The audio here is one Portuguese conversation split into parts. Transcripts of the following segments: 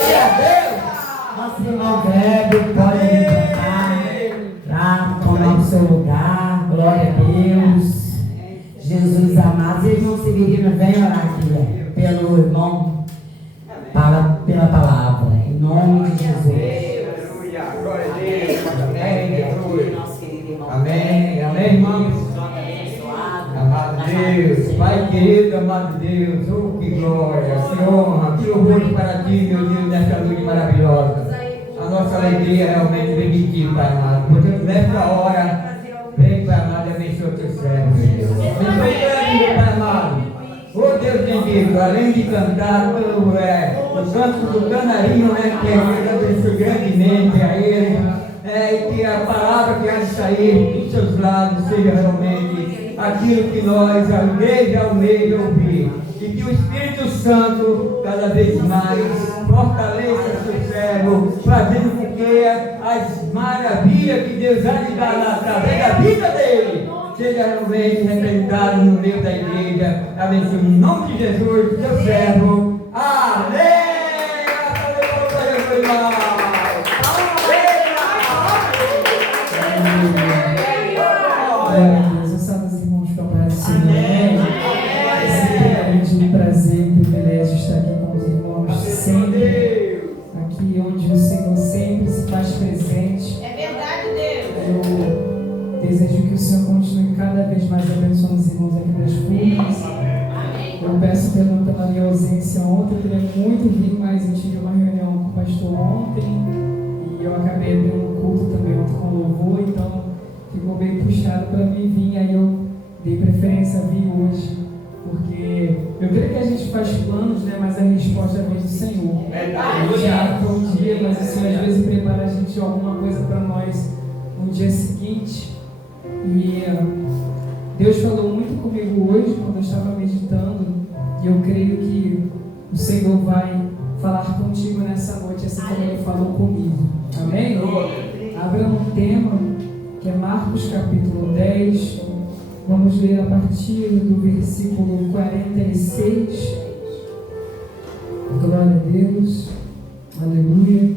Nosso irmão Kleber pode cantar, tomar o seu lugar. Glória a Deus. Jesus amado. E irmão Severino, vem orar aqui pelo irmão, pela palavra. Em nome de Jesus. Aleluia. Glória a Deus. Amém. Nosso querido irmão. Amém. Amém, irmãos. Amado Deus, Pai querido, amado Deus, oh que glória, que honra, que louvor para ti, meu Deus, nesta noite maravilhosa. A nossa alegria é realmente vem de ti, Pai amado. Portanto, nesta hora, vem, Pai amado, e abençoa o teu servo, meu Deus. Abençoe o Pai amado. Oh Deus bendito, além de cantar o canto do canarinho, né, que abençoe grandemente a ele, e que a palavra que há de sair dos seus lábios seja realmente aquilo que nós almeja ouvir, e que o Espírito Santo cada vez mais fortaleça seu servo, fazendo com que as maravilhas que Deus há de dar através da vida dele seja realmente representado no meio da igreja. Abençoe em nome de Jesus, seu servo. Amém. Glória a Deus, eu salvo os irmãos para a paz do Senhor. É sempre um prazer e um privilégio estar aqui com os irmãos, sempre aqui onde o Senhor sempre se faz presente. É verdade, Deus. Eu desejo que o Senhor continue cada vez mais abençoando os irmãos aqui das Furnas. Eu peço perdão pela minha ausência ontem, eu queria muito vir, mas eu tive uma reunião com o pastor ontem e eu acabei abrindo um culto também ontem com louvor, então ficou bem puxado para mim vir, aí eu dei preferência a vir hoje, porque eu creio que a gente faz planos, né, mas a resposta vem do Senhor. Hoje foi um dia, mas o Senhor às vezes prepara a gente alguma coisa para nós no dia seguinte. E Deus falou muito comigo hoje, quando eu estava meditando, e eu creio que o Senhor vai falar contigo nessa noite, assim como Ele falou comigo. Amém? Abra um tema que é Marcos capítulo 10, vamos ler a partir do versículo 46. Glória a Deus, aleluia.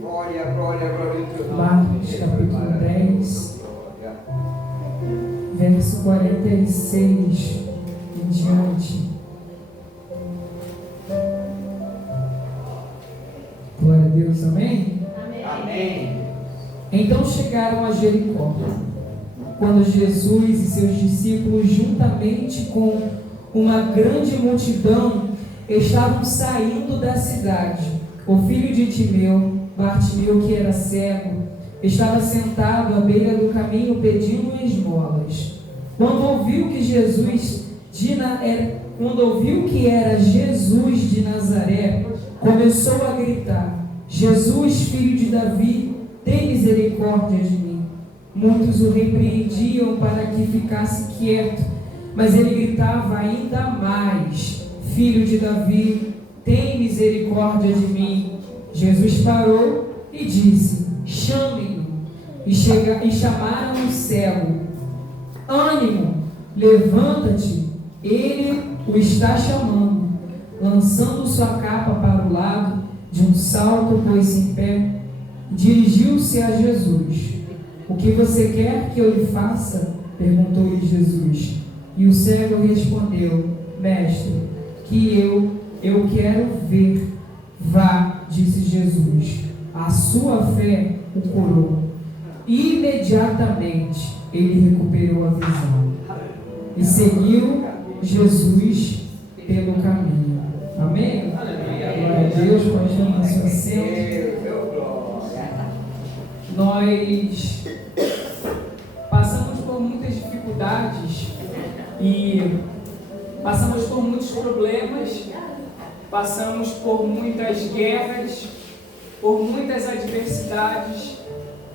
Glória, glória, glória. Marcos capítulo 10, verso 46 em diante. Glória a Deus, amém? Amém. Então chegaram a Jericó, quando Jesus e seus discípulos, juntamente com uma grande multidão, estavam saindo da cidade. O filho de Timeu, Bartimeu, que era cego, estava sentado à beira do caminho pedindo esmolas. Quando ouviu que era Jesus de Nazaré, começou a gritar: Jesus, filho de Davi, tem misericórdia de mim. Muitos o repreendiam para que ficasse quieto, mas ele gritava ainda mais: Filho de Davi, tem misericórdia de mim. Jesus parou e disse: Chame-no. E chamaram o cego. Ânimo, levanta-te, ele o está chamando. Lançando sua capa para o lado, de um salto pôs-se em pé, dirigiu-se a Jesus. O que você quer que eu lhe faça? Perguntou-lhe Jesus. E o cego respondeu: Mestre, que eu quero ver. Vá, disse Jesus. A sua fé o curou. Imediatamente ele recuperou a visão e seguiu Jesus pelo caminho. Amém? Glória a Deus, pode tomar seu assento. Nós passamos por muitas dificuldades e passamos por muitos problemas, passamos por muitas guerras, por muitas adversidades,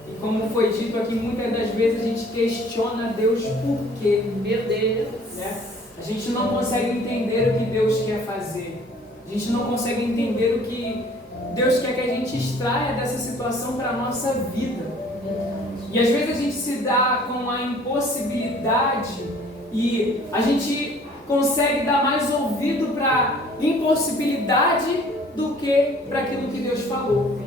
e como foi dito aqui, muitas das vezes a gente questiona Deus por quê, meu Deus, né? A gente não consegue entender o que Deus quer fazer, a gente não consegue entender o que Deus quer que a gente extraia dessa situação para a nossa vida. E às vezes a gente se dá com a impossibilidade e a gente consegue dar mais ouvido para a impossibilidade do que para aquilo que Deus falou.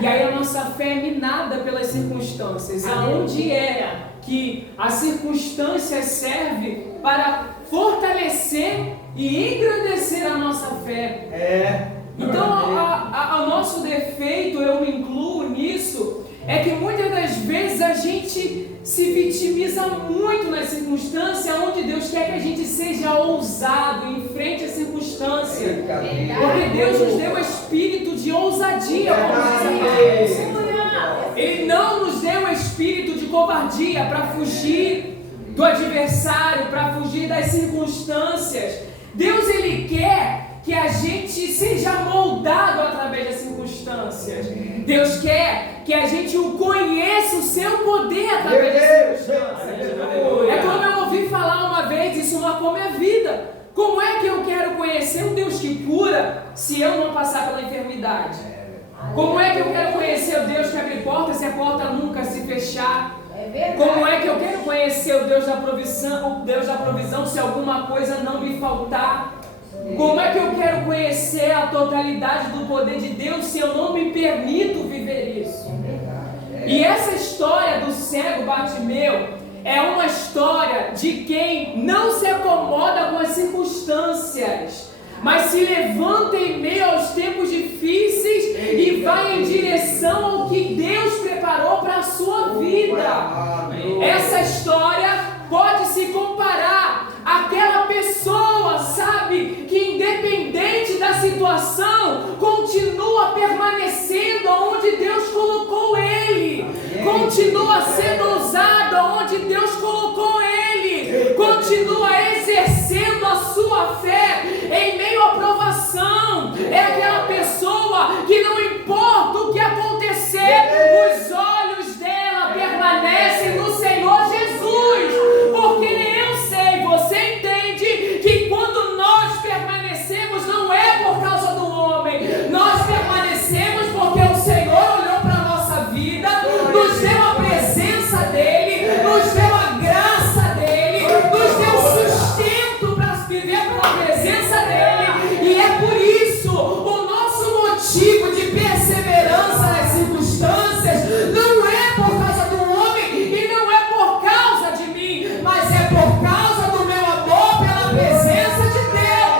E aí a nossa fé é minada pelas circunstâncias. Aonde é que a circunstância serve para fortalecer e engrandecer a nossa fé? Então, o nosso defeito, eu me incluo nisso, é que muitas das vezes a gente se vitimiza muito nas circunstâncias, onde Deus quer que a gente seja ousado em frente à circunstância. Porque Deus nos deu o espírito de ousadia, como diz a palavra. Ele não nos deu o espírito de covardia para fugir do adversário, para fugir das circunstâncias. Deus, Ele quer que a gente seja moldado através das circunstâncias. Deus quer que a gente o conheça, o seu poder através das circunstâncias. É como eu ouvi falar uma vez, isso marcou minha vida. Como é que eu quero conhecer um Deus que cura se eu não passar pela enfermidade? Como é que eu quero conhecer o Deus que abre portas se a porta nunca se fechar? Como é que eu quero conhecer o Deus da provisão se alguma coisa não me faltar? Como é que eu quero conhecer a totalidade do poder de Deus se eu não me permito viver isso? E essa história do cego Bartimeu é uma história de quem não se acomoda com as circunstâncias, mas se levanta em meio aos tempos difíceis e vai em direção ao que Deus preparou para a sua vida. Essa história pode se comparar àquela pessoa, sabe, que independente da situação, continua permanecendo onde Deus colocou ele, continua sendo ousado onde Deus colocou ele, continua exercendo a sua fé em meio à provação. É aquela pessoa que não importa o que acontecer, os olhos dela permanecem no Senhor Jesus, porque eu sei, você entende que quando nós permanecemos não é por causa do homem, nós permanecemos porque o Senhor olhou para a nossa vida, nos deu a presença dele, nos deu a graça dele, nos deu sustento para viver pela presença dele. E é por isso o nosso motivo de perseverança nas circunstâncias não é por causa do homem e não é por causa de mim, mas é por causa do meu amor pela presença de Deus.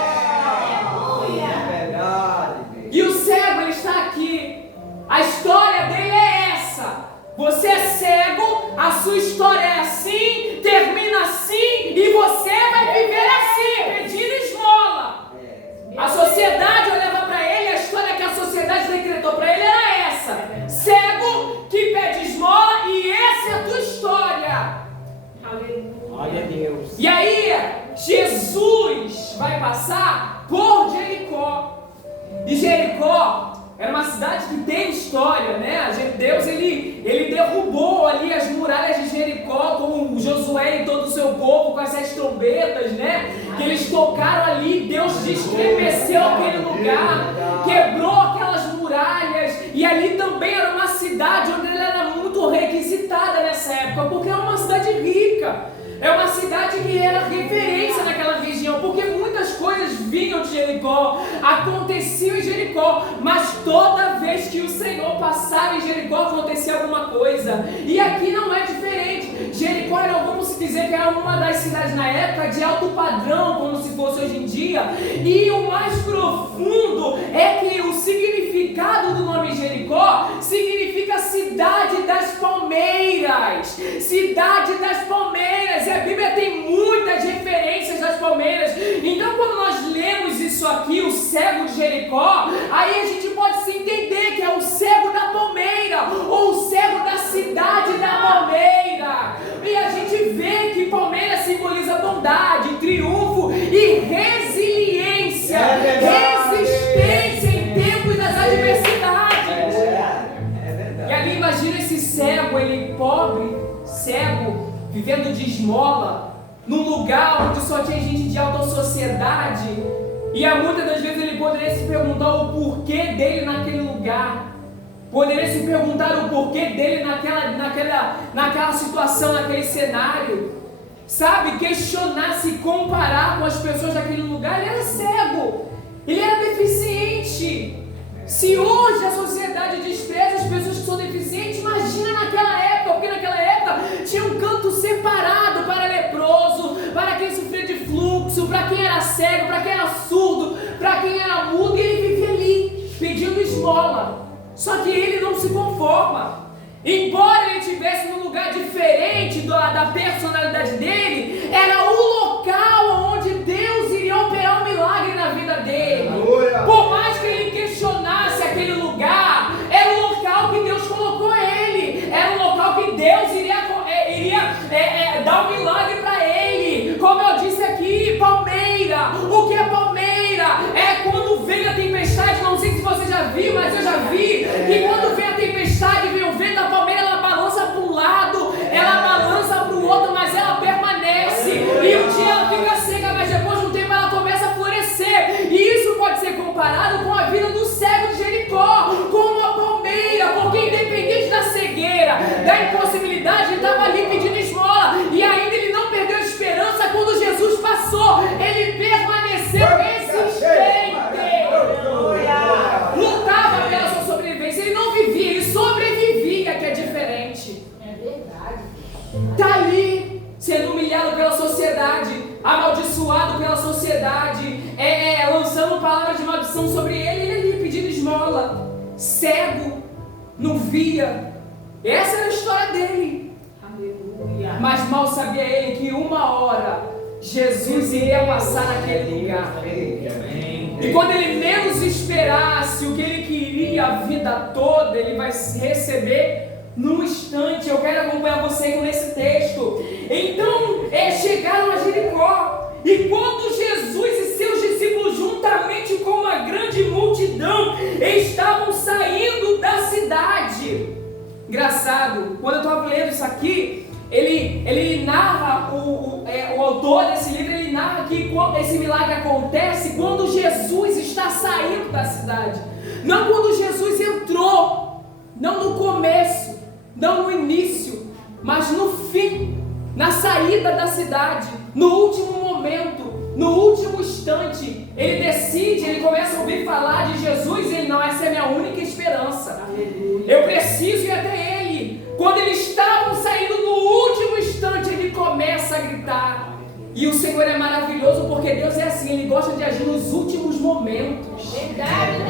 É verdade. E o cego, ele está aqui. A história dele é essa. Você é cego, a sua história é assim, termina assim e você vai viver assim, pedindo esmola. A sociedade olhava para ele, a história que a sociedade decretou para ele era essa: cego que pede esmola, e essa é a tua história. Glória a Deus. E aí, Jesus vai passar por Jericó. E Jericó era uma cidade que tem história, né? Deus, ele derrubou ali as muralhas de Jericó com Josué e todo o seu povo, com essas trombetas, né? Que eles tocaram ali, Deus estremeceu aquele lugar, quebrou aquelas muralhas. E ali também era uma cidade onde ela era muito requisitada nessa época, porque era uma cidade rica. É uma cidade que era referência naquela região, porque muitas coisas vinham de Jericó, aconteciam em Jericó, mas toda vez que o Senhor passava em Jericó acontecia alguma coisa. E aqui não é diferente. Jericó era, vamos dizer, que era uma das cidades na época de alto padrão, como se fosse hoje em dia. E o mais profundo é que o significado do nome Jericó significa cidade das palmeiras. Cidade das palmeiras. E a Bíblia tem muitas referências das palmeiras. Então, quando nós lemos isso aqui, o cego de Jericó, aí a gente pode se entender que é o cego da palmeira, ou o cego da cidade da palmeira. E a gente vê que palmeira simboliza bondade, triunfo e resiliência, resistência em tempos das adversidades. E ali imagina esse cego, ele pobre, cego, vivendo de esmola, num lugar onde só tinha gente de alta sociedade. E muitas das vezes ele poderia se perguntar o porquê dele naquele lugar. Poderia se perguntar o porquê dele naquela situação, naquele cenário. Sabe, questionar, se comparar com as pessoas daquele lugar. Ele era cego, ele era deficiente. deficiente. Se hoje a sociedade despreza as pessoas que são deficientes, imagina naquela época, porque naquela época tinha um canto separado para leproso, para quem sofria de fluxo, para quem era cego, para quem era surdo, para quem era mudo, e ele vivia ali, pedindo esmola. Só que ele não se conforma. Embora ele estivesse num lugar diferente da personalidade dele, era o local onde Deus iria operar um milagre na vida dele. Aleluia. Por mais que ele questionasse aquele lugar, era o local que Deus colocou ele, era o local que Deus iria dar um milagre para ele. Como eu disse aqui, palmeira. O que é palmeira? É quando vem a tempestade. Não sei se você já viu, mas eu já vi. E quando vem a tempestade, vem o vento, a palmeira ela balança para um lado, ela balança para o outro, mas ela permanece. E um dia ela fica seca, mas depois de um tempo ela começa a florescer. E isso pode ser comparado com a vida do cego de Jericó, como a palmeira, porque independente da cegueira, da impossibilidade, ele estava ali pedindo esmola. E ainda ele não perdeu a esperança quando Jesus passou. Ele permaneceu resistente. Lutava pela sua sobrevivência. Ele não vivia, ele sobrevivia, que é diferente. É verdade. Está ali, sendo humilhado pela sociedade, amaldiçoado pela sociedade, lançando palavras de maldição sobre ele ali pedindo esmola, cego, não via. Essa era a história dele. Aleluia. Mas mal sabia ele que uma hora Jesus iria passar naquele lugar. E quando ele menos esperasse o que ele queria a vida toda, ele vai receber num instante. Eu quero acompanhar você nesse texto. Então, chegaram a Jericó. E quando Jesus e seus discípulos, juntamente com uma grande multidão, estavam saindo da cidade. Engraçado, quando eu estava lendo isso aqui, ele narra, o autor desse livro, ele narra que esse milagre acontece quando Jesus está saindo da cidade. Não quando Jesus entrou, não no começo, não no início, mas no fim, na saída da cidade, no último momento, no último instante. Ele decide, ele começa a ouvir falar de Jesus e ele, não, essa é a minha única esperança. Eu preciso ir até ele. Quando eles estavam saindo no último instante, ele começa a gritar. E o Senhor é maravilhoso porque Deus é assim, Ele gosta de agir nos últimos momentos.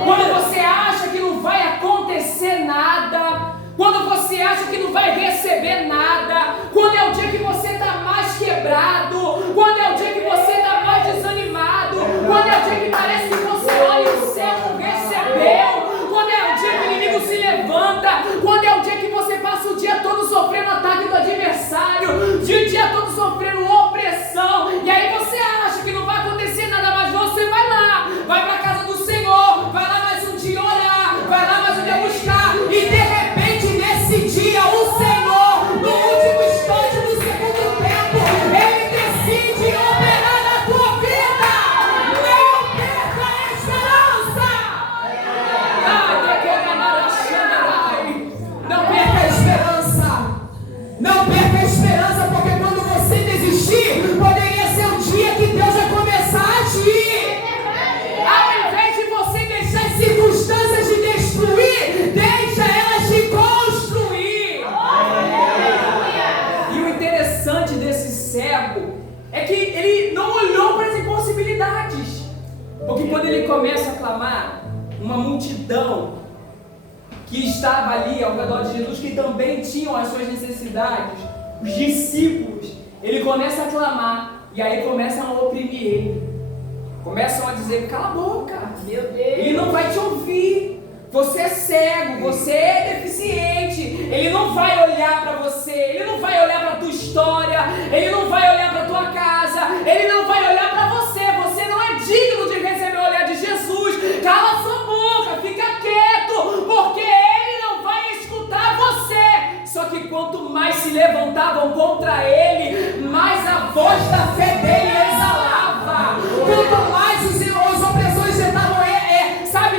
Quando você acha que não vai acontecer nada, quando você acha que não vai receber nada, quando é o dia que você está mais quebrado, quando é o dia que você está mais desanimado, quando é o dia que parece que você olha e o céu não recebeu, quando é o dia que o inimigo se levanta, quando é o dia que você passa o dia todo sofrendo ataque do adversário, o dia todo sofrendo opressão, e aí você acha que não vai acontecer nada, mas você vai lá, vai para a casa do Senhor, vai lá mais um dia orar, vai lá mais um dia buscar, e de repente nesse dia o Senhor, no último instante do segundo tempo, Ele decide operar na tua vida. Não perca a esperança. Não perca a esperança. Não perca a esperança, porque quando você desistir, poderia ser o dia que Deus vai começar a agir. Ao invés de você deixar as circunstâncias te destruir, deixa elas te construir. E o interessante desse cego é que ele não olhou para as impossibilidades. Porque quando ele começa a clamar, uma multidão que estava ali ao redor de Jesus, que também tinham as suas necessidades, os discípulos, ele começa a clamar, e aí começam a oprimir ele, começam a dizer, cala a boca, meu Deus, ele não vai te ouvir, você é cego, você é deficiente, ele não vai olhar para você, ele não vai olhar para a tua história, ele não vai olhar para a tua casa, ele não vai olhar para você, você não é digno de receber o olhar de Jesus, cala sua boca, fica quieto, porque ele não vai escutar você. Só que quanto mais se levantavam contra ele, mais a voz da fé dele exalava. Quanto mais os opressores tentavam,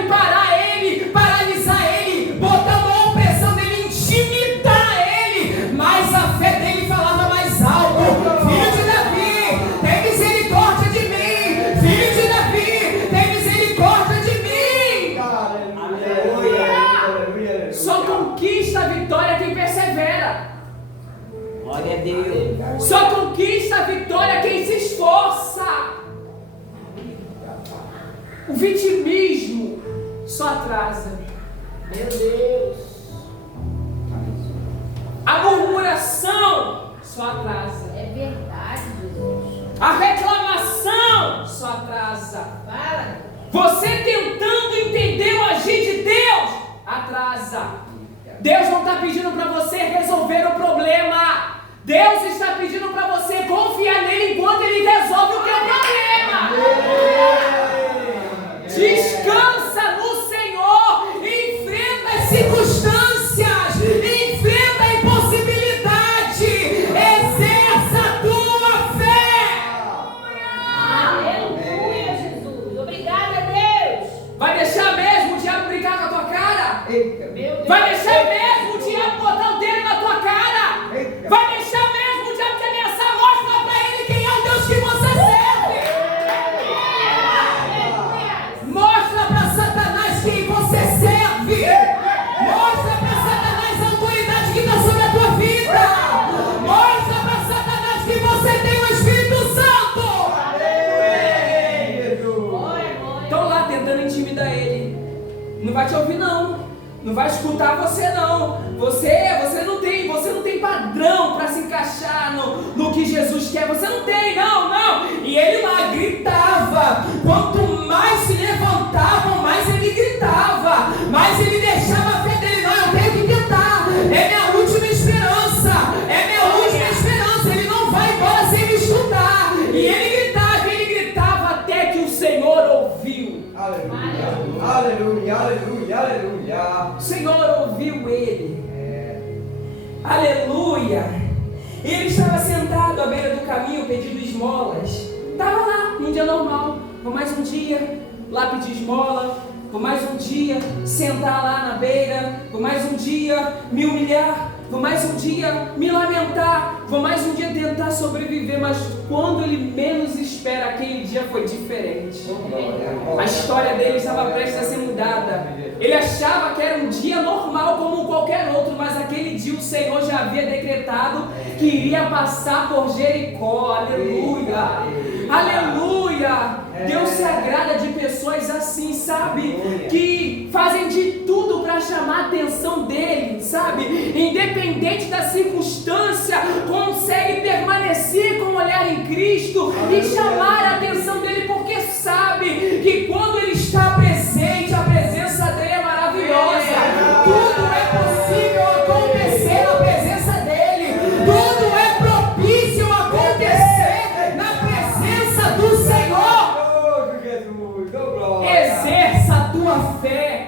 parar ele, paralisar ele, botando a opressão dele, intimidar ele, mais a fé dele falava mais alto. Filho de Davi, tem misericórdia Deus. Só conquista a vitória quem se esforça. O vitimismo só atrasa. Meu Deus. A murmuração só atrasa. É verdade, Jesus. A reclamação só atrasa. Fala. Você tentando entender o agir de Deus atrasa. Deus não está pedindo para você resolver o problema. Deus está pedindo para você confiar nele enquanto ele resolve o teu problema. Descansa no Senhor. Enfrenta as circunstâncias. Enfrenta a impossibilidade. Exerça a tua fé. Aleluia, Jesus. Obrigada, Deus. Vai deixar mesmo o diabo brincar com a tua cara? Meu Deus. Vai deixar mesmo o diabo botar o dedo na tua cara? Vai deixar mesmo o diabo te ameaçar? Mostra pra ele quem é o Deus que você serve. Mostra pra Satanás quem você serve. Mostra pra Satanás a autoridade que está sobre a tua vida. Mostra pra Satanás que você tem o Espírito Santo. Estão lá tentando intimidar ele. Não vai te ouvir não. Não vai escutar você não. Você não tem padrão para se encaixar no que Jesus quer. Você não tem, não. E ele lá gritava. Quanto mais se levantavam, mais ele gritava. Mais ele deixava a fé dele. Não, eu tenho que tentar. É minha última esperança. É minha última esperança. Ele não vai embora sem me escutar. E ele gritava até que o Senhor ouviu. Aleluia, aleluia, aleluia. O Senhor ouviu ele. Aleluia. Ele estava sentado à beira do caminho pedindo esmolas. Estava lá, num dia normal. Vou mais um dia lá pedir esmola. Vou mais um dia sentar lá na beira. Vou mais um dia me humilhar. Vou mais um dia me lamentar. Vou mais um dia tentar sobreviver. Mas quando ele menos espera, aquele dia foi diferente. A história dele estava prestes a ser mudada. Ele achava que era um dia normal como qualquer outro, mas aquele dia o Senhor já havia decretado que iria passar por Jericó. Aleluia! Aleluia! Deus se agrada de pessoas assim, sabe? Que fazem de tudo para chamar a atenção dele, sabe? Independente da circunstância, consegue permanecer com o olhar em Cristo e chamar a atenção dele, porque sabe que quando ele está presente, a presença dele é maravilhosa. Tudo é possível acontecer na presença dele. Tudo é propício a acontecer na presença do Senhor. Exerça a tua fé.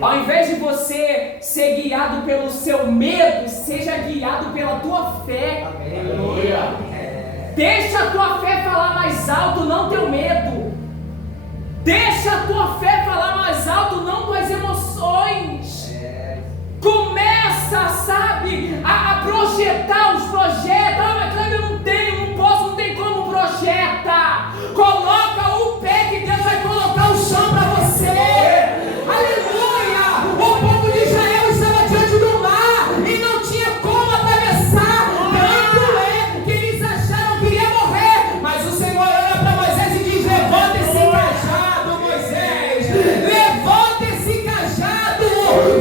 Ao invés de você ser guiado pelo seu medo, seja guiado pela tua fé. Deixa a tua fé falar mais alto, não teu medo. Deixa a tua fé falar mais alto, não tuas emoções. Começa, sabe, a projetar os projetos. Ah, mas Cleber, eu não tenho, não posso, não tem como. Projeta. Coloca o pé que Deus vai colocar o chão para você. Aleluia. O povo de Israel estava diante do mar e não tinha como atravessar. Tanto é que eles acharam que iria morrer. Mas o Senhor olha para Moisés e diz: levanta esse cajado, Moisés. Levanta esse cajado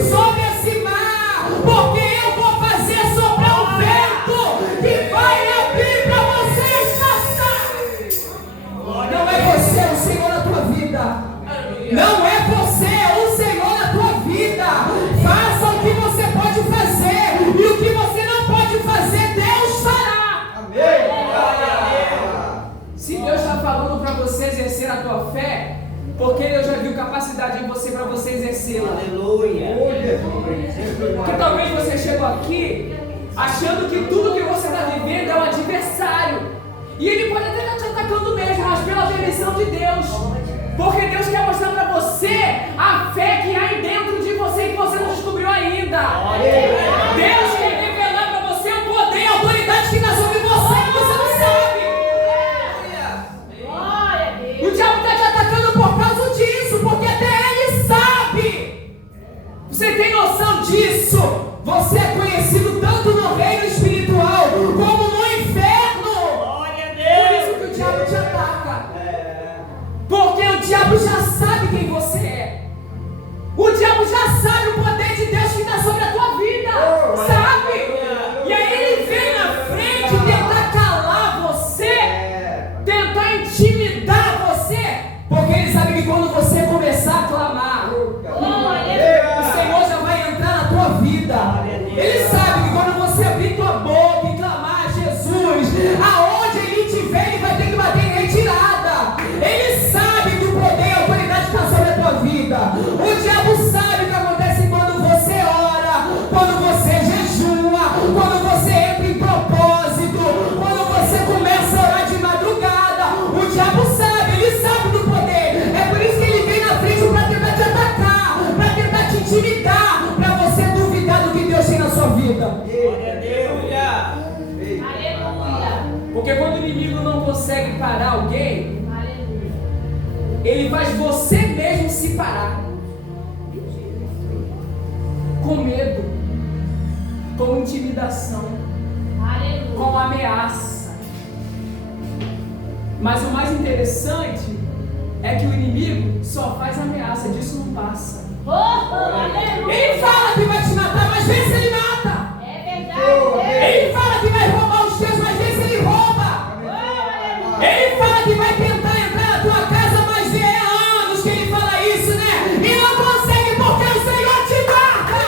sobre esse mar, porque eu vou fazer soprar um vento que vai abrir para vocês passar. Não é você o Senhor na tua vida. Não é você o Senhor na tua vida. Faça o que você pode fazer, e o que você não pode fazer, Deus fará. Se Deus está falando para você exercer a tua fé, porque Deus já viu capacidade em você para você exercê-la. Aleluia. Porque talvez você chegou aqui achando que tudo que você está vivendo é um adversário. E ele pode até estar te atacando mesmo, mas pela permissão de Deus. Porque Deus quer mostrar para você a fé que há dentro de você, que você não descobriu ainda. Deus quer revelar para você o poder e a autoridade que está sobre você, que você não sabe. O diabo está te atacando por causa disso, porque até ele sabe. Você tem noção disso? Você é conhecido tanto no já sabe o poder de Deus que está sobre a tua vida, sabe? E aí ele vem na frente tentar calar você, tentar intimidar você, porque ele sabe que quando você começar a clamar, o Senhor já vai entrar na tua vida. Ele sabe que quando você abrir tua boca e clamar a Jesus, aonde ele estiver, ele vai ter que bater em retirada. Ele sabe que o poder e a autoridade está sobre a tua vida. O diabo sabe o que acontece quando você ora, quando você jejua, quando você entra em propósito, quando você começa a orar de madrugada. O diabo sabe, ele sabe do poder. É por isso que ele vem na frente para tentar te atacar, para tentar te intimidar, para você duvidar do que Deus tem na sua vida. Porque quando o inimigo não consegue parar alguém, ele faz você mesmo se parar. Com medo, com intimidação, com ameaça. Mas o mais interessante é que o inimigo só faz ameaça, disso não passa. Ele fala que vai te matar, mas vê se ele mata. Ele fala que vai roubar os teus, mas vê se ele rouba. Ele fala que vai tentar entrar na tua casa, mas é anos que ele fala isso, né? E não consegue porque o Senhor te guarda.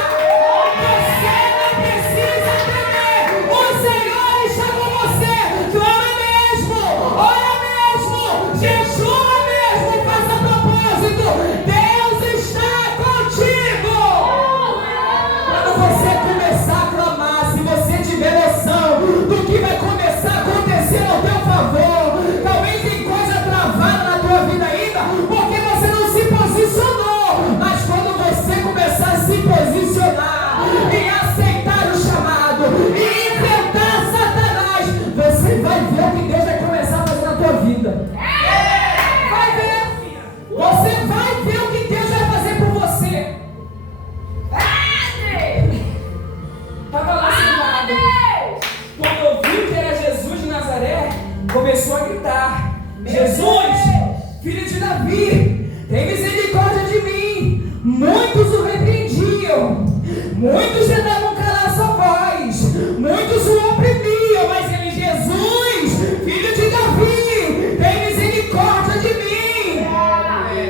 Você não precisa temer. O Senhor está com você. Clama mesmo, ora mesmo, jejua mesmo, faça propósito. Deus está contigo. Quando você começar a clamar, se você tiver noção do que vai começar a acontecer ao teu favor, talvez tem coisa travada na tua vida ainda, porque você não se posicionou. Mas quando você começar a se posicionar e aceitar o chamado e enfrentar Satanás, você vai ver o que Deus vai começar a fazer na tua vida. Vai ver. Você vai ver o que Deus vai fazer por você. Estava lá sentado. Quando ouviu que era Jesus de Nazaré, começou a gritar: Jesus, filho de Davi, tem misericórdia de mim. Muitos o repreendiam, muitos tentavam calar sua voz, muitos o oprimiam, mas ele: Jesus, filho de Davi, tem misericórdia de mim.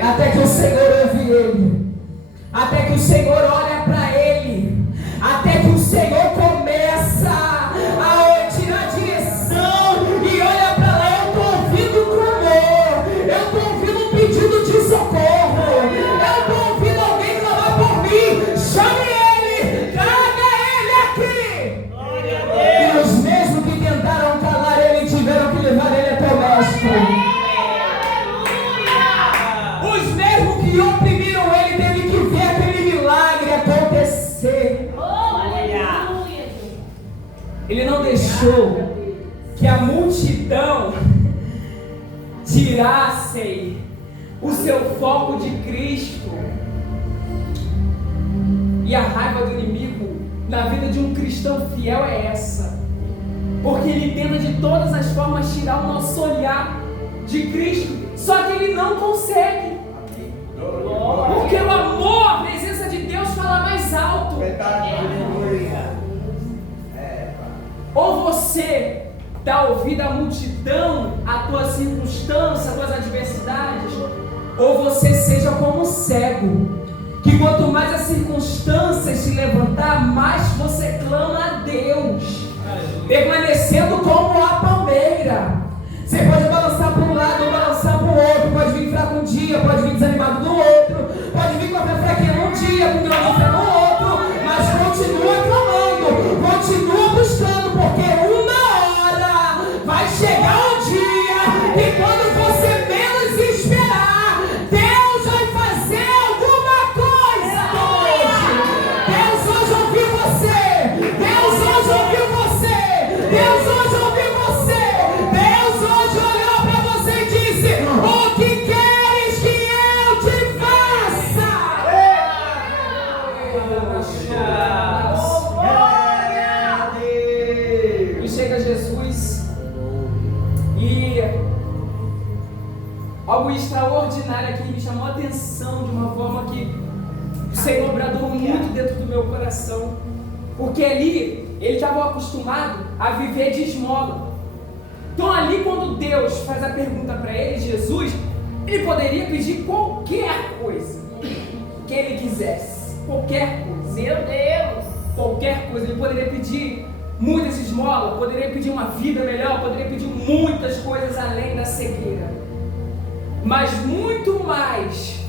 Até que o Senhor ouve ele, até que o Senhor olha para ele, até que o Senhor começa a tirar direção e olha para lá. Eu estou ouvindo clamor, eu estou ouvindo um pedido de socorro, eu estou ouvindo alguém clamar por mim. Chame ele, traga ele aqui. E os mesmos que tentaram calar ele tiveram que levar ele até o mestre. Os mesmos que oprimiram ele teve que ver aquele milagre acontecer. Ele não deixou que a multidão tirasse o seu foco de Cristo. E a raiva do inimigo na vida de um cristão fiel é essa, porque ele tenta de todas as formas tirar o nosso olhar de Cristo, só que ele não consegue, porque o amor, a presença de Deus fala mais alto. Ou você dá ouvido à multidão, à tua circunstância, às tuas adversidades, ou você seja como um cego, que quanto mais as circunstâncias se levantar, mais você clama a Deus, permanecendo como a palmeira. Você pode balançar para um lado ou balançar para o outro, pode vir fraco um dia, pode vir desanimado no outro, pode vir com a fé fraquinha num dia, com grande fé no outro, mas continua clamando, continua buscando, porque uma hora vai chegar um dia que quando você menos esperar, Deus vai fazer alguma coisa hoje. Deus hoje ouviu você, Deus hoje ouviu você, Deus hoje ouviu você, Deus hoje olhou para você e disse: o que queres que eu te Senhor bradou muito dentro do meu coração, porque ali ele estava acostumado a viver de esmola. Então ali quando Deus faz a pergunta para ele, Jesus, ele poderia pedir qualquer coisa que ele quisesse, qualquer coisa. Meu Deus! Qualquer coisa, ele poderia pedir muitas esmolas, poderia pedir uma vida melhor, poderia pedir muitas coisas além da cegueira. Mas muito mais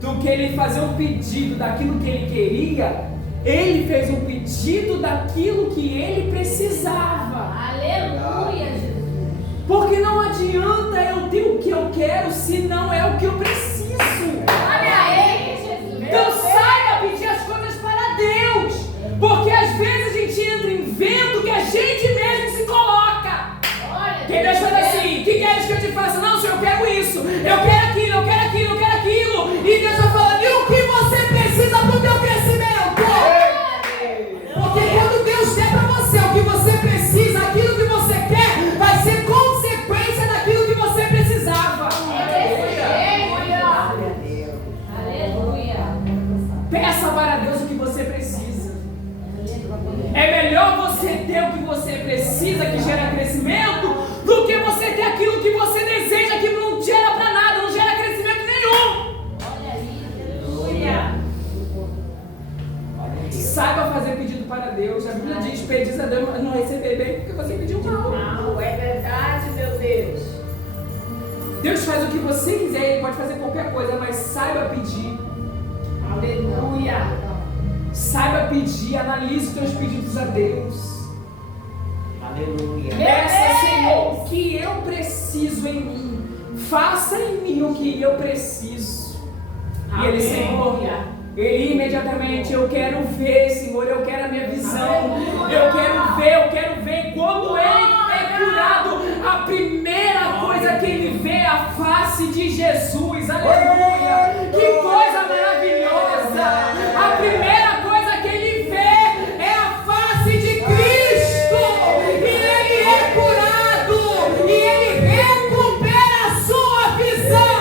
do que ele fazer um pedido daquilo que ele queria, ele fez um pedido daquilo que ele precisava. Aleluia, Jesus! Porque não adianta eu ter o que eu quero se não é o que eu preciso. Olha aí, Jesus! Então saiba pedir as coisas para Deus. Porque às vezes a gente entra em vento que a gente mesmo se coloca. Olha, Que Deus fala assim: o que queres que eu te faça? Não, Senhor, eu quero isso, eu quero aquilo, eu quero aquilo, eu quero aquilo. E Deus vai falando: e o que você precisa para o teu crescimento? Porque quando Deus der para você o que você precisa, aquilo que você quer, vai ser consequência daquilo que você precisava. aleluia! Peça para Deus o que você precisa. É melhor você ter o que você precisa, que gera crescimento, do que você ter aquilo que você deseja, que não gera para nada, não gera crescimento nenhum. Olha aí, aleluia! Saiba fazer pedido para Deus. A Bíblia diz: pedis a Deus, mas não receber bem porque você pediu mal. Não, é verdade, meu Deus! Deus faz o que você quiser, Ele pode fazer qualquer coisa, mas saiba pedir. Aleluia! Saiba pedir, analise os teus pedidos a Deus. Aleluia. Peça, Senhor, o que eu preciso em mim. Faça em mim o que eu preciso. E Ele, Senhor, Ele imediatamente: eu quero ver, Senhor, eu quero a minha visão. Eu quero ver. Quando Ele é curado, a primeira coisa que Ele vê é a face de Jesus. Aleluia! Que coisa maravilhosa! A primeira coisa que Ele vê é a face de Cristo. E Ele é curado. E Ele recupera a sua visão.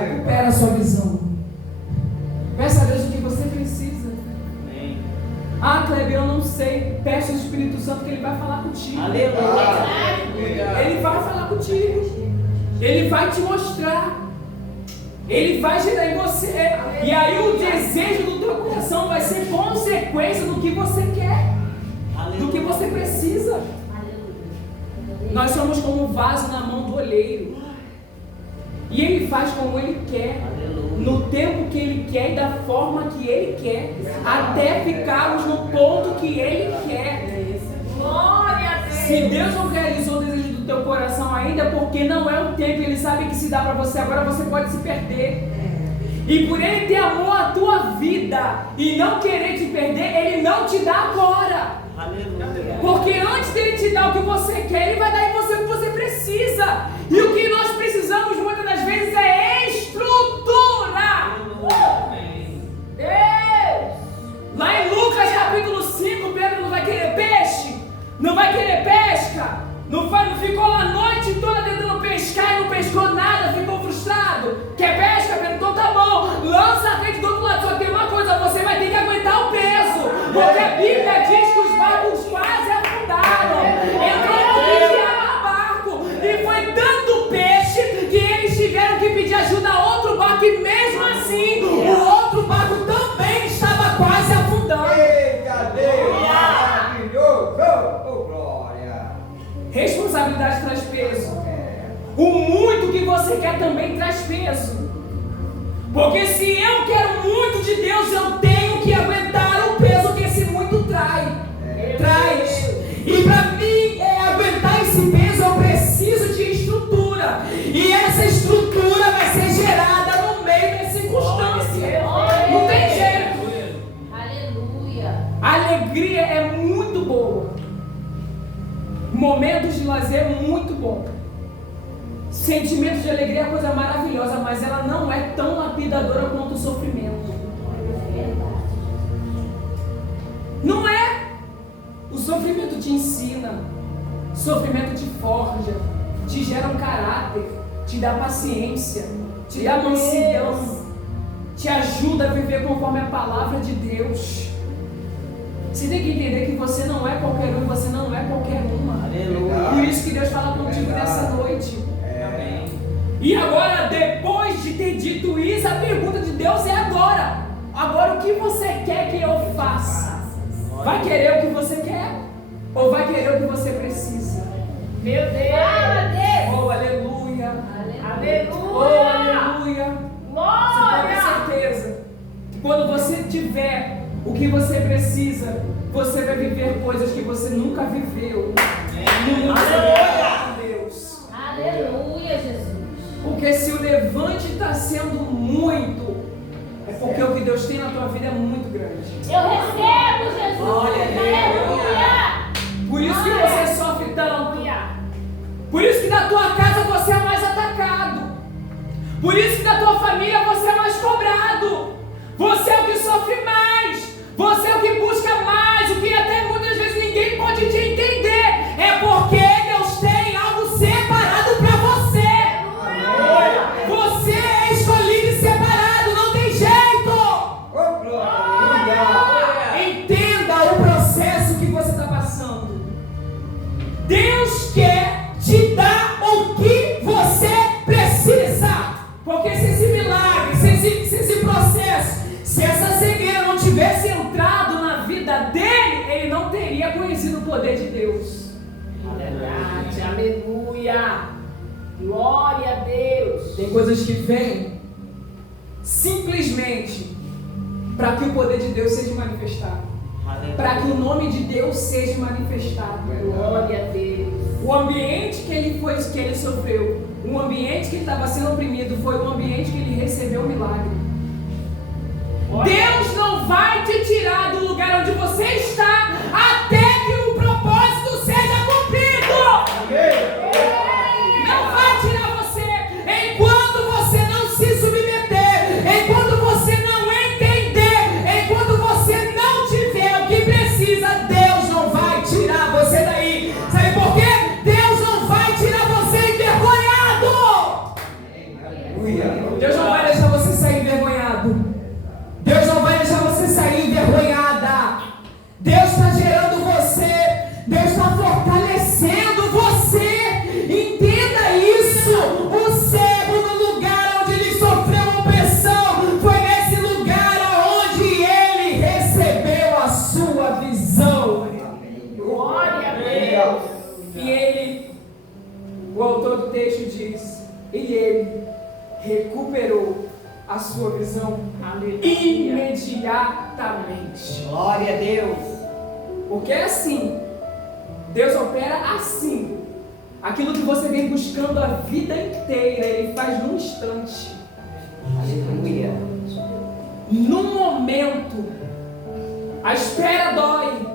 Recupera a sua visão. Peça a Deus o que você precisa. Ah, Kleber, eu não sei. Peça o Espírito Santo que Ele vai falar contigo. Aleluia. Ele vai falar contigo. Ele vai te mostrar. Ele vai gerar em você. E aí o desejo do teu coração vai ser consequência do que você quer, do que você precisa. Nós somos como um vaso na mão do olheiro. E Ele faz como Ele quer, no tempo que Ele quer e da forma que Ele quer, até ficarmos no ponto que Ele quer. Glória a Deus! Se Deus não realizou o desejo do teu coração ainda, porque não é o tempo. Ele sabe que se dá para você agora, você pode se perder. E por Ele ter amor à tua vida e não querer te perder, Ele não te dá agora. Porque antes dele te dar o que você quer, Ele vai dar em você o que você precisa. E o que nós precisamos muitas das vezes é estrutura. Deus! Lá em Lucas capítulo 5, Pedro não vai querer peixe, não vai querer pesca, não ficou a noite toda tentando pescar e não pescou nada, ficou frustrado. Quer pesca, Pedro? Então tá bom, lança a rede do outro lado. Só tem uma coisa: você vai ter que aguentar o peso, porque a Bíblia diz que os barcos quase afundaram. Entrou um no barco e foi tanto peixe que eles tiveram que pedir ajuda a outro barco, e mesmo assim o outro barco também estava quase afundando. Eita Deus, maravilhoso! Oh, glória! Responsabilidade traz peso. O muito que você quer também traz peso. Porque se eu quero muito de Deus, eu tenho que aguentar o peso que esse muito traz. E para mim aguentar esse peso, eu preciso de estrutura. E essa estrutura vai ser gerada no meio das circunstâncias. Não tem jeito. Aleluia! A alegria é muito boa. Momentos de lazer muito bom. Sentimentos de alegria é coisa maravilhosa, mas ela não é tão lapidadora quanto o sofrimento. Não é. O sofrimento te ensina, o sofrimento te forja, te gera um caráter, te dá paciência, te dá mansidão, te ajuda a viver conforme a palavra de Deus. Você tem que entender que você não é qualquer um, você não é qualquer uma. Aleluia. Por isso que Deus fala contigo nessa noite. Amém. E agora, depois de ter dito isso, a pergunta de Deus é agora. Agora, o que você quer que eu faça? Vai querer o que você quer? Ou vai querer o que você precisa? Meu Deus! Oh, aleluia! Aleluia! Oh, aleluia! Você pode ter Glória! certeza que quando você tiver o que você precisa, você vai viver coisas que você nunca viveu. Aleluia! Deus. Aleluia, Jesus! Porque se o levante está sendo muito, é porque o que Deus tem na tua vida é muito grande. Eu recebo, Jesus! Glória a Deus. Aleluia! Por isso que você sofre tanto. Aleluia! Por isso que na tua casa você é mais atacado. Por isso que na tua família você é mais cobrado. Você é o que sofre mais. Você é o que busca mais. O que até muitas vezes ninguém pode te entender. É porque Deus tem algo separado para você. Você é escolhido e separado. Não tem jeito. Oh, glória. Entenda o processo que você está passando. Deus quer te dar o que você precisa. Porque se esse milagre, se esse processo, se essa cegueira não tivesse entrado na vida dele, ele não teria conhecido o poder de Deus. Verdade, aleluia! Glória a Deus! Tem coisas que vêm simplesmente para que o poder de Deus seja manifestado. Para que o nome de Deus seja manifestado. Glória a Deus! O ambiente que ele sofreu, o ambiente que ele estava sendo oprimido, foi o ambiente que ele recebeu o milagre. Deus não vai te tirar do lugar onde você está até que o propósito seja cumprido. Não vai tirar você enquanto você não se submeter, enquanto você não entender, enquanto você não tiver o que precisa. Deus não vai tirar você daí. Sabe por quê? Deus não vai tirar você envergonhado. Deus não vai deixar você sair envergonhado. Deus não vai deixar você sair envergonhada. Deus está gerando você. Deus está fortalecendo você. Entenda isso. O cego, no lugar onde ele sofreu opressão, foi nesse lugar onde ele recebeu a sua visão. Glória a Deus! E ele, o autor do texto diz, e ele recuperou a sua visão imediatamente. Glória a Deus. Porque é assim, Deus opera assim. Aquilo que você vem buscando a vida inteira, Ele faz num instante. Aleluia. Num momento. A espera dói.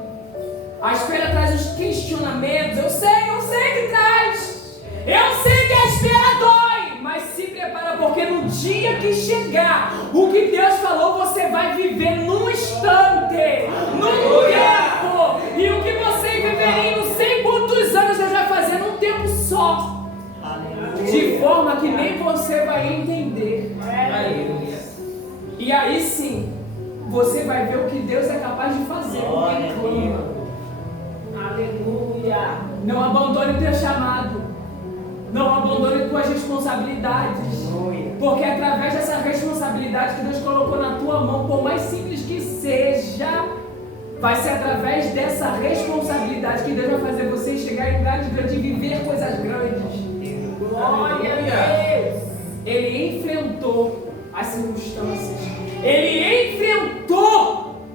A espera traz os questionamentos. Eu sei que traz. Eu sei que a espera dói. Mas se prepara, porque no dia que chegar, o que Deus falou, você vai viver num instante, num tempo. E o que você viveria em não sei quantos anos, Deus vai fazer num tempo só. De forma que nem você vai entender. E aí sim, você vai ver o que Deus é capaz de fazer com quem clama. Aleluia! Não abandone o teu chamado. Não abandone tuas responsabilidades. Porque é através dessa responsabilidade que Deus colocou na tua mão, por mais simples que seja, vai ser através dessa responsabilidade que Deus vai fazer você chegar em lugares grandes e viver coisas grandes. Glória a Deus! Ele enfrentou as circunstâncias. Ele enfrentou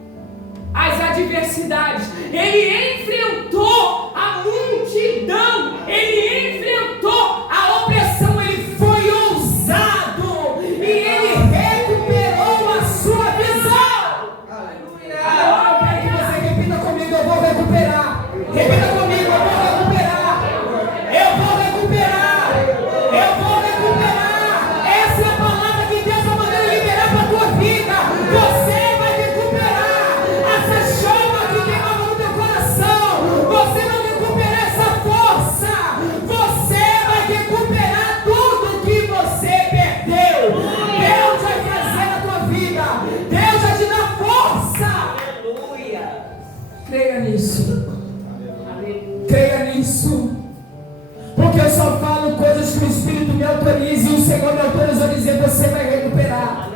as adversidades. Ele enfrentou a multidão. Ele enfrentou a opressão. Ele foi ousado e ele recuperou a sua visão. Aleluia! Eu quero que você repita comigo. Eu vou recuperar. Repita comigo. Eu vou recuperar. Eu vou recuperar. Eu vou recuperar. Essa é a palavra que Deus está mandando liberar para a tua vida. Você vai recuperar essa chama que queimava no teu coração. coisas que o Espírito me autoriza e o Senhor me autorizou a dizer: você vai recuperar.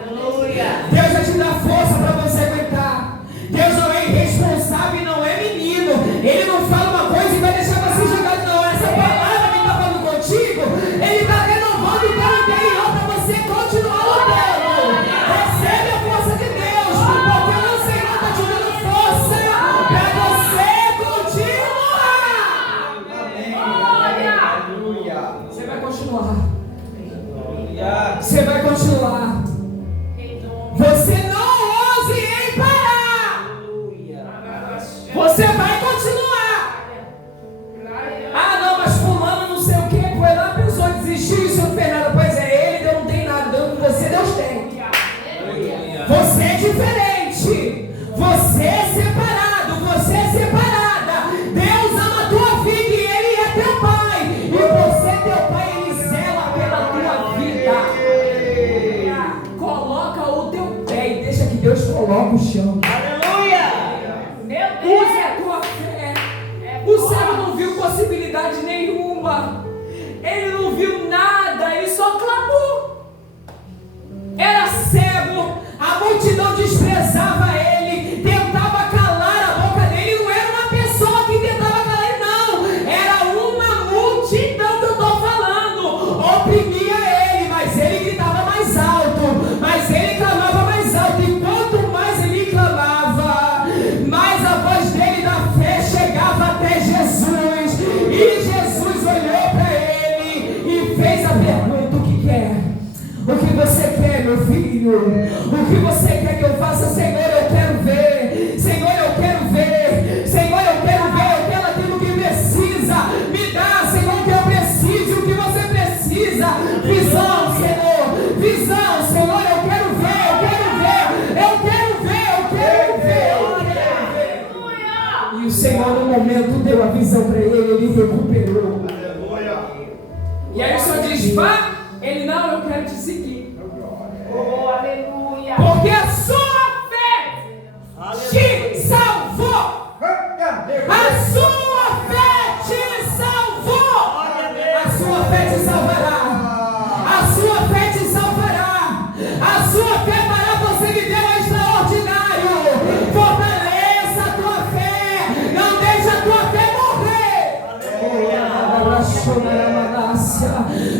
Deus vai te dar força para você aguentar. Deus não é irresponsável e não é menino. Ele não fala uma coisa e vai deixar você jogado. Não, essa palavra que está falando contigo, Ele está renovando o teu interior para você continuar lutando. Recebe a força de Deus, porque o Senhor está te dando força para você continuar. Você vai continuar. Você vai continuar. Você não ouse em parar. Você vai continuar. Ah, não, mas fulano não sei o que, foi lá, a pessoa desistiu e isso não fez nada. Pois é, ele não tem nada, Deus com você, Deus tem. Você é diferente. Você é separado, você é separada. Deus ama a tua vida e Ele é teu Pai. E você é teu Pai, Ele zela pela tua vida. Coloca o teu pé e deixa que Deus coloque o chão. Use a tua fé. O cego não viu possibilidade nenhuma. Ele não viu nada, ele só clamou. Era cego, a multidão desprezava ele, tentava calar a boca dele. Não era uma pessoa que tentava calar ele, não. Era uma multidão que eu estou falando. Oprimia ele, mas ele gritava mais alto. Mas ele clamava mais alto. E quanto mais ele clamava, mais a voz dele da fé chegava até Jesus. E Jesus olhou para ele e fez a pergunta: o que quer? O que você quer, meu filho? O que você quer que eu faça? Senhor, eu quero ver. Senhor, eu quero ver. Senhor, eu quero ver. Eu quero aquilo que precisa. Me dá, Senhor, o que eu preciso. O que você precisa. Visão, Senhor. Visão, Senhor. Eu quero ver. Eu quero ver. Eu quero ver. Eu quero ver. Eu quero ver. E o Senhor, no momento, deu a visão para ele. Ele recuperou. E aí o Senhor diz: vá. Ele: não, eu quero te seguir. Oh, aleluia. Porque a sua fé te salvou. A sua fé te salvou. A sua fé te salvará. A sua fé te salvará. A sua fé fará você viver o extraordinário. Fortaleça a tua fé. Não deixe a tua fé morrer.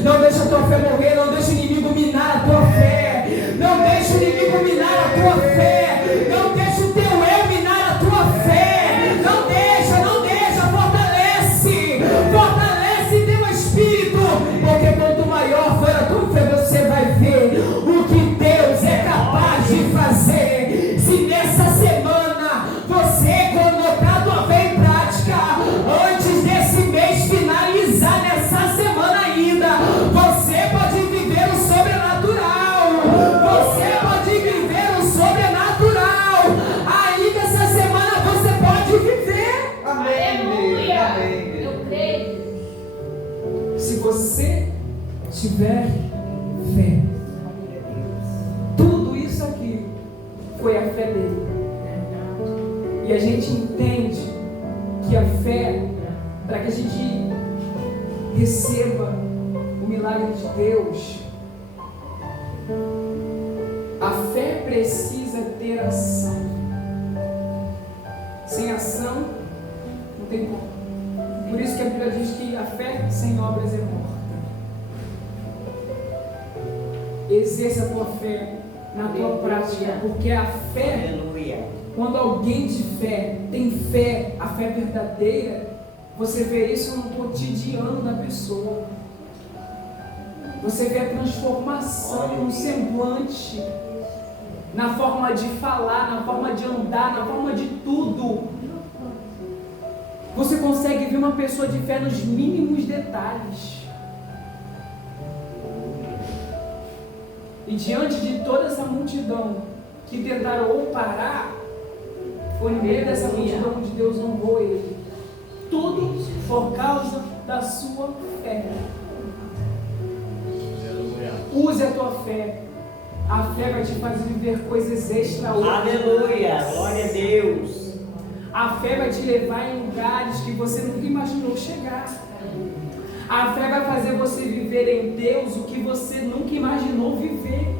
Não deixe a tua fé morrer. Não deixe o inimigo minar a tua fé. Não deixe o inimigo minar a tua fé. Não deixe o teu eu minar a tua fé. Não deixa, não deixa. Fortalece. Fortalece teu espírito. Porque quanto maior for a tua fé, você vai ver o que Deus é capaz de fazer. Se nessa semana você colocar a tua fé em prática, antes desse mês finalizar, nessa semana ainda, você pode viver o sobrenatural. Você pode viver o sobrenatural. Ainda essa semana você pode viver. Aleluia. Eu creio. Se você tiver fé, tudo isso aqui foi a fé dele. E a gente entende que a fé, para que a gente receba o milagre de Deus, a fé precisa ter ação. Sem ação, não tem como. Por isso que a Bíblia diz que a fé sem obras é morta. Exerça a tua fé na tua prática, porque a fé, quando alguém de fé tem fé, a fé verdadeira, você vê isso no cotidiano da pessoa. Você vê a transformação no semblante, na forma de falar, na forma de andar, na forma de tudo. Você consegue ver uma pessoa de fé nos mínimos detalhes. E diante de toda essa multidão que tentaram ou parar, foi no meio dessa multidão onde Deus honrou ele. Tudo por causa da sua fé. Use a tua fé. A fé vai te fazer viver coisas extraordinárias. Aleluia, glória a Deus. A fé vai te levar em lugares que você nunca imaginou chegar. A fé vai fazer você viver em Deus o que você nunca imaginou viver.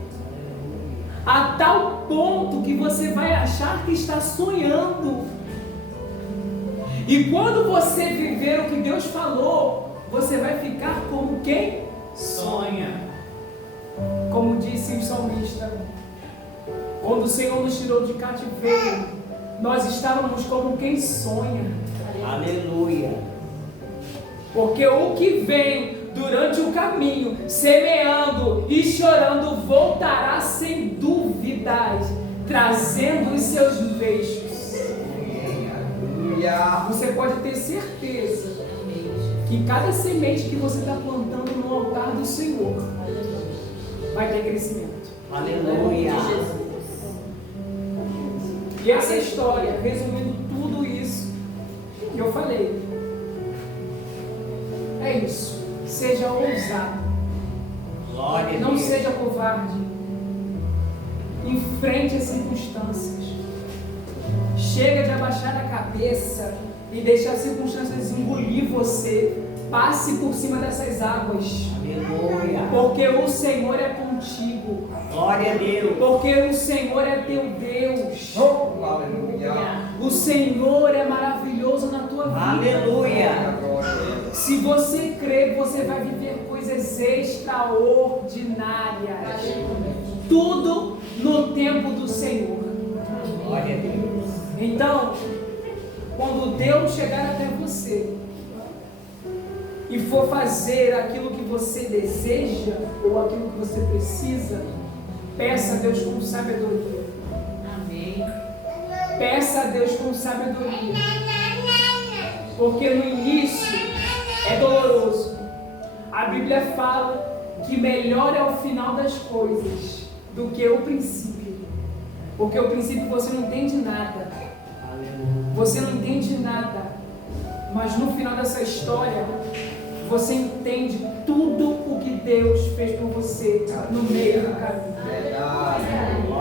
A tal ponto que você vai achar que está sonhando. E quando você viver o que Deus falou, você vai ficar como quem sonha. Como disse o salmista, quando o Senhor nos tirou de cativeiro, nós estávamos como quem sonha. Aleluia. Porque o que vem durante o caminho, semeando e chorando, voltará sem dúvidas, trazendo os seus feixes. Você pode ter certeza que cada semente que você está plantando no altar do Senhor vai ter crescimento. Aleluia. E essa história, resumindo tudo isso que eu falei, é isso. Seja ousado. Não seja covarde. Enfrente as circunstâncias. Chega de abaixar a cabeça e deixar as circunstâncias engolir você. Passe por cima dessas águas. Aleluia. Porque o Senhor é contigo. Glória a Deus. Porque o Senhor é teu Deus. Oh, aleluia. O Senhor é maravilhoso na tua vida. Aleluia. Se você crer, você vai viver coisas extraordinárias. Tudo no tempo do Senhor. Glória a Deus. Então, quando Deus chegar até você e for fazer aquilo que você deseja ou aquilo que você precisa, peça a Deus com sabedoria. Amém. Peça a Deus com sabedoria. Porque no início é doloroso. A Bíblia fala que melhor é o final das coisas do que o princípio. Porque o princípio você não entende nada. Você não entende nada. Mas no final dessa história, você entende tudo o que Deus fez por você no meio do caminho.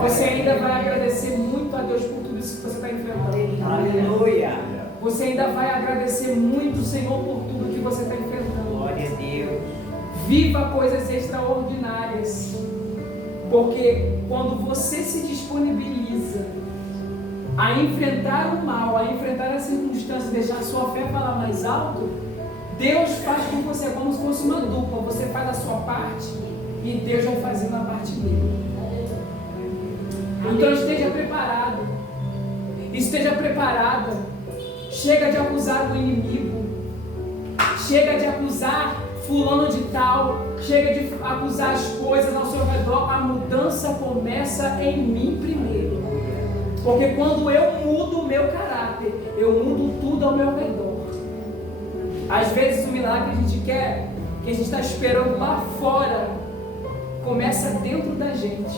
Você ainda vai agradecer muito a Deus por tudo isso que você está enfrentando. Aleluia. Você ainda vai agradecer muito o Senhor por tudo que você está enfrentando. Glória a Deus. Viva coisas extraordinárias. Porque quando você se disponibiliza a enfrentar o mal, a enfrentar as circunstâncias, deixar a sua fé falar mais alto, Deus faz com você como se fosse uma dupla. Você faz a sua parte e Deus vai fazendo a parte dele. Então esteja preparado. Esteja preparada. Chega de acusar o inimigo. Chega de acusar fulano de tal. Chega de acusar as coisas ao seu redor. A mudança começa em mim primeiro. Porque quando eu mudo o meu caráter, eu mudo tudo ao meu redor. Às vezes o milagre que a gente quer, que a gente está esperando lá fora, começa dentro da gente.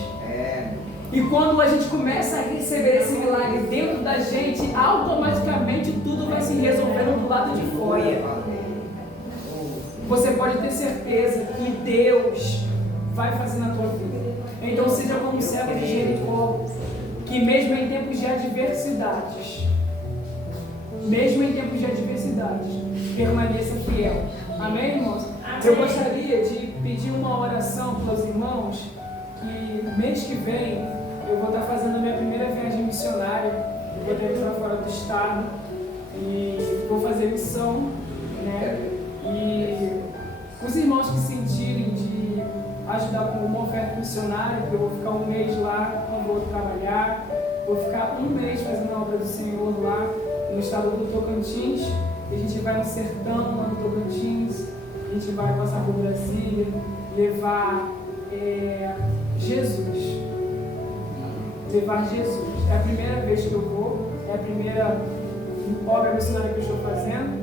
E quando a gente começa a receber esse milagre dentro da gente, automaticamente tudo vai se resolvendo do lado de fora. Você pode ter certeza que Deus vai fazer na tua vida. Então seja como o servo de Jericó, que mesmo em tempos de adversidades, permaneça fiel. Amém, irmãos? Amém. Eu gostaria de pedir uma oração para os irmãos, que mês que vem eu vou estar fazendo a minha primeira viagem missionária. Eu vou ter para fora do estado e vou fazer missão, né? E os irmãos que sentirem de ajudar com uma oferta missionária, que eu vou ficar um mês lá, não vou trabalhar, vou ficar um mês fazendo a obra do Senhor lá no estado do Tocantins. A gente vai no sertão, lá no Tocantins, a gente vai passar por Brasília, levar Jesus. Levar Jesus. É a primeira vez que eu vou, é a primeira obra missionária que eu estou fazendo.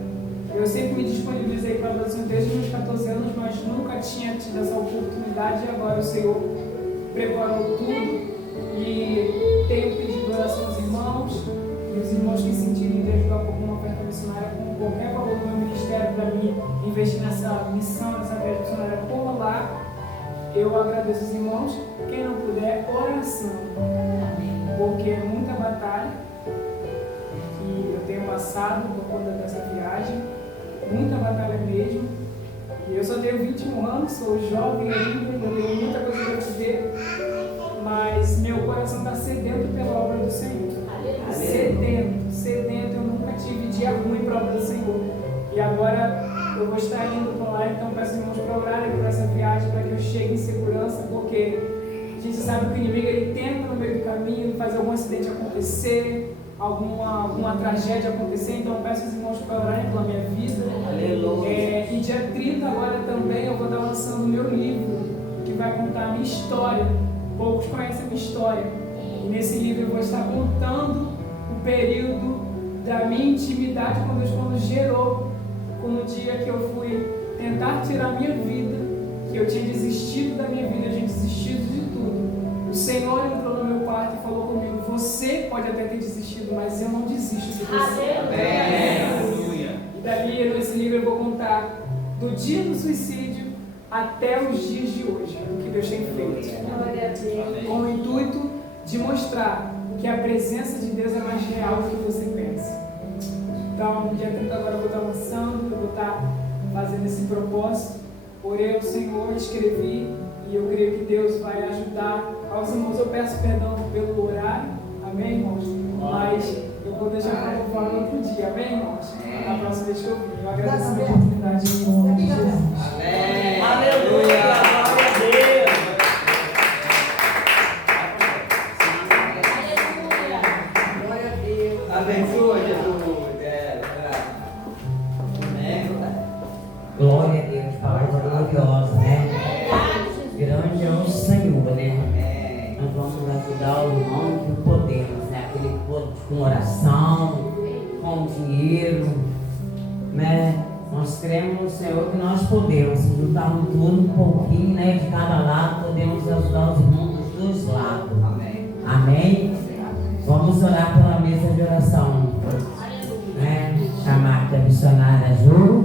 Eu sempre me disponibilizei para a adoção desde os meus 14 anos, mas nunca tinha tido essa oportunidade e agora o Senhor preparou tudo. E tenho pedido oração aos irmãos, e os irmãos que sentirem de ajudar com alguma oferta missionária, com qualquer valor do meu ministério para mim investir nessa missão, nessa viagem missionária por lá, eu agradeço os irmãos. Quem não puder, oração, porque é muita batalha que eu tenho passado por conta dessa viagem, muita batalha mesmo, Eu só tenho 21 anos, sou jovem ainda, ainda tenho muita coisa para viver, mas meu coração está sedento pela obra do Senhor. Sedento, eu nunca tive dia ruim para a obra do Senhor. E agora eu vou estar indo para lá, então peço irmãos para orarem por essa viagem, para que eu chegue em segurança, porque a gente sabe que o inimigo ele tenta no meio do caminho fazer algum acidente acontecer, alguma tragédia acontecer, então peço os irmãos para orarem pela minha vida. Aleluia. E dia 30 agora também eu vou estar lançando o meu livro, que vai contar a minha história. Poucos conhecem a minha história. E nesse livro eu vou estar contando o período da minha intimidade com Deus, quando gerou, como o dia que eu fui tentar tirar a minha vida, que eu tinha desistido da minha vida, eu tinha desistido de tudo. O Senhor entrou no meu quarto e falou comigo: você pode até ter desistido, mas eu não desisto de você. Aleluia. E dali, nesse livro, eu vou contar do dia do suicídio até os dias de hoje, o que Deus tem feito. Com o intuito de mostrar que a presença de Deus é mais real do que você pensa. Então, no dia 30 agora eu vou estar lançando, eu vou estar fazendo esse propósito. Orei ao Senhor, escrevi, e eu creio que Deus vai ajudar. Aos irmãos eu peço perdão pelo horário, amém, irmãos? Mas eu vou deixar para eu falar no outro dia, amém, irmãos? Na próxima vez que eu vim. Eu agradeço a minha oportunidade em nome de Jesus. Amém. Aleluia. Glória a Deus. Glória a Deus. Abençoa, Jesus. Glória a Deus, palavra gloriosa, né? Grande é o Senhor, né? Nós vamos ajudar o irmão que podemos, né? Aquele com oração, com dinheiro, né? Nós cremos no Senhor que nós podemos, juntarmos tudo um pouquinho, né? De cada lado, podemos ajudar os irmãos dos dois lados. Amém. Amém? Vamos orar pela mesa de oração, né? Chamar a missionária Ju.